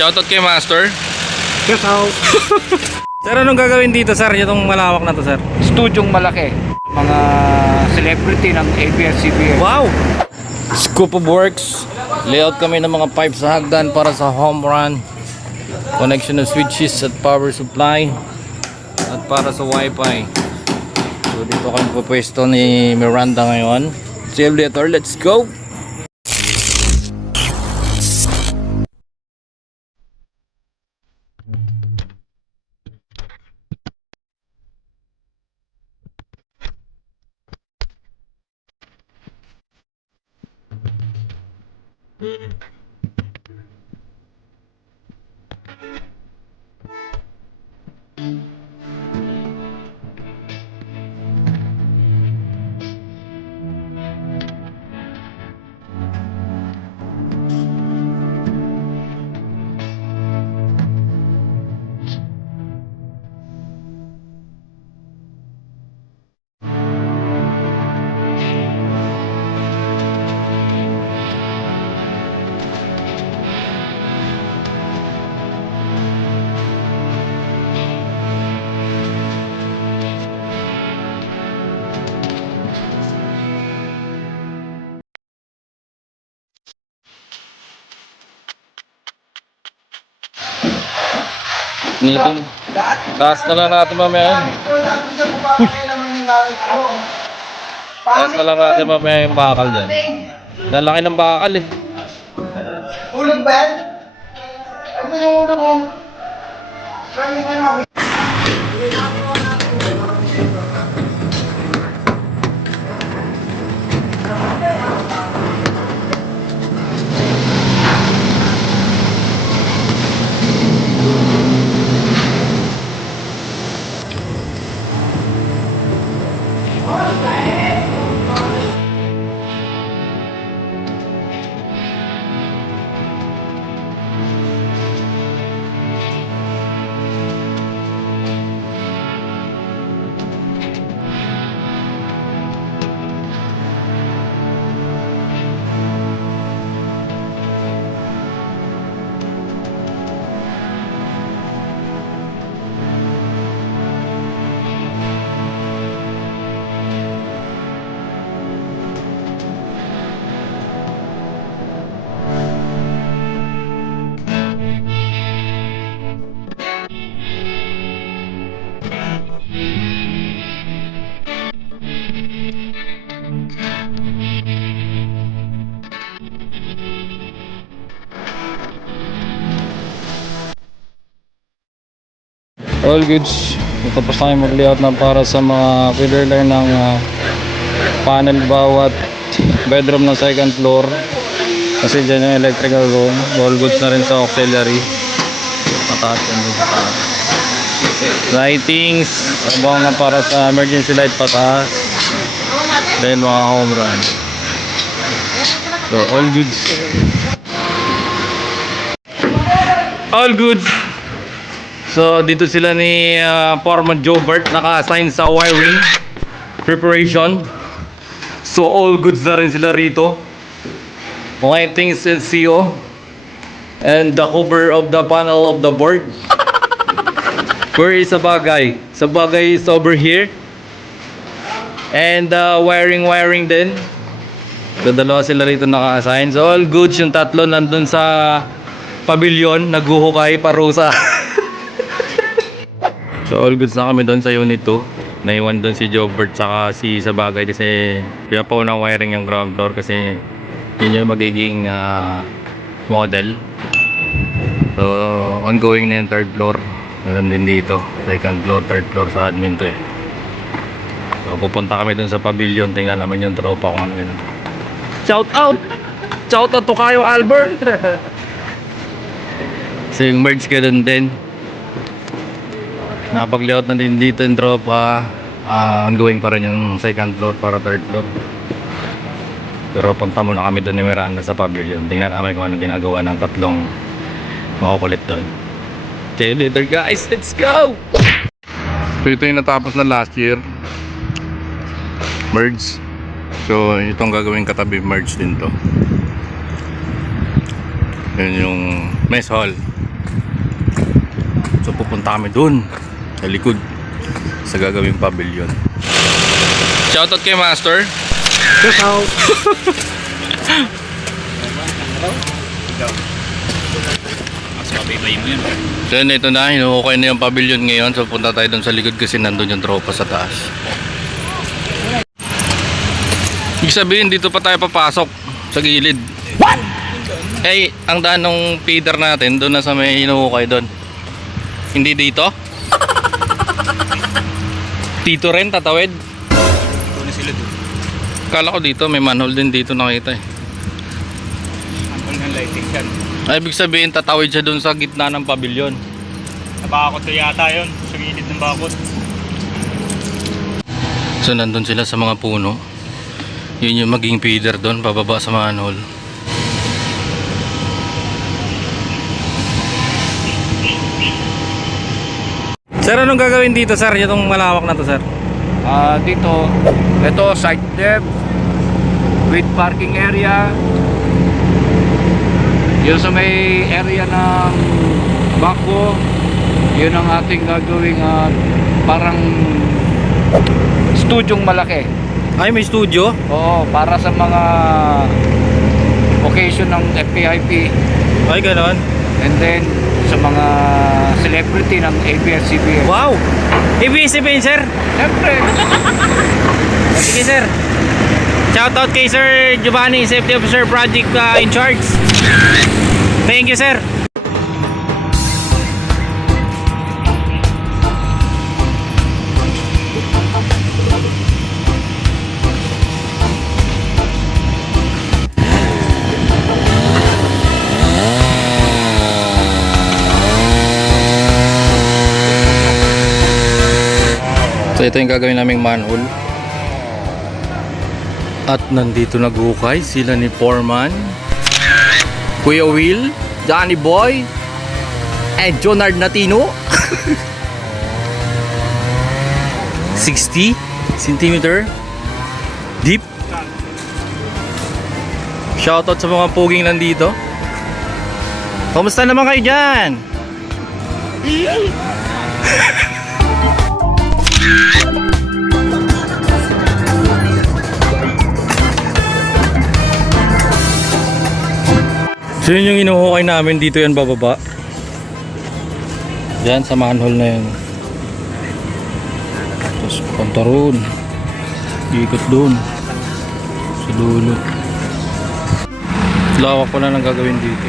Shoutout kay Master. Shout out. Sir, anong gagawin dito, sir? Itong malawak na to, sir. Studyong malaki. Mga celebrity ng ABS-CBN. Wow! Scoop of works. Layout kami ng mga pipes sa hagdan para sa home run. Connection ng switches at power supply. At para sa wifi. So dito kami pupwesto ni Miranda ngayon. See you later. Let's go! Nito. Taas na lang natin mamaya. Taas na lang natin mamaya yung bakal dyan. Lalaki ng bakal eh. Ulog ba yan? Ano yung ulog mo? All goods. Tapos na kayo mag-layout na para sa mga pillar line ng panel bawat bedroom ng second floor. Kasi dyan yung electrical room. All goods na rin sa auxiliary. Mataas yan din sa taas. Lightings. Abang na para sa emergency light pataas. Then mga home run. So all goods. All goods. So dito sila ni Foreman Jobert naka-assign sa wiring preparation. So all goods na rin sila rito. Lightings and CO and the cover of the panel of the board. Where is Sabagay? Sabagay is over here. And wiring din. So dalawa sila rito naka-assign. So all goods, yung tatlo nandun sa pavilion, naghuhukay parusa. So all goods na kami doon sa unit 2. Naiwan doon si Jobert saka si Sabagay kasi kaya pa unang wiring yung ground floor kasi yun yung magiging model. So ongoing na yung third floor. Meron din dito. Second floor, third floor sa admin to eh. So pupunta kami doon sa pavilion. Tingnan naman yung tropa kung ano yun. Shout out! Shout out to kayo Albert! So yung merge ka doon din. Napag-layout na din dito yung tropa. Ongoing pa rin yung second floor para third floor. Pero punta muna kami doon ni Miranda sa pavilion. Tingnan namin kung anong ginagawa ng tatlong makukulit doon. See you later guys, let's go! So ito yung natapos na last year. Merge. So itong gagawin katabi merge din to. Yun yung mess hall. So pupunta kami dun sa likod sa gagawing pavilion. Shoutout kay Master. Cheers out. So yun, ito na, hinuhukay na yung pavilion ngayon. So punta tayo dun sa likod kasi nandun yung tropa sa taas. Ibig sabihin dito pa tayo papasok sa gilid. What? Eh, ang daan ng feeder natin doon na sa may hinuhukay doon. Hindi dito? Dito rin tatawid? Doon na sila doon. Kala ko dito, may manhole din dito nakita eh. Ang ng lighting yan. Ay, ibig sabihin tatawid siya doon sa gitna ng pavilion. Nabakot na yata yun. Sa gilid ng bakot. So nandun sila sa mga puno. Yun yung maging feeder doon, pababa sa manhole. Sir, anong gagawin dito, sir? Itong malawak na to, sir? Dito, ito site depth with parking area. Yun sa may area ng bako, yun ang ating gagawing parang studyong malaki. Ay, may studio? Oo, para sa mga occasion ng FPIP. Ay, ganon. And then sa mga celebrity ng ABS-CBN. Wow! ABS-CBN, sir? Siyempre. Sige, sir. Shoutout kay Sir Giovanni, Safety Officer Project in charge. Thank you, sir. So ito yung gagawin naming manhole. At nandito naghukay sila ni Foreman, Kuya Will, Johnny Boy, and Jonard Natino. 60 cm deep. Shoutout sa mga puging nandito. Kamusta naman kayo dyan? So yun yung inuhukay namin, dito yan bababa. Diyan sa manhole na yan. Tapos punta roon. Ikot doon sa dulo. Lawak pa na ng gagawin dito.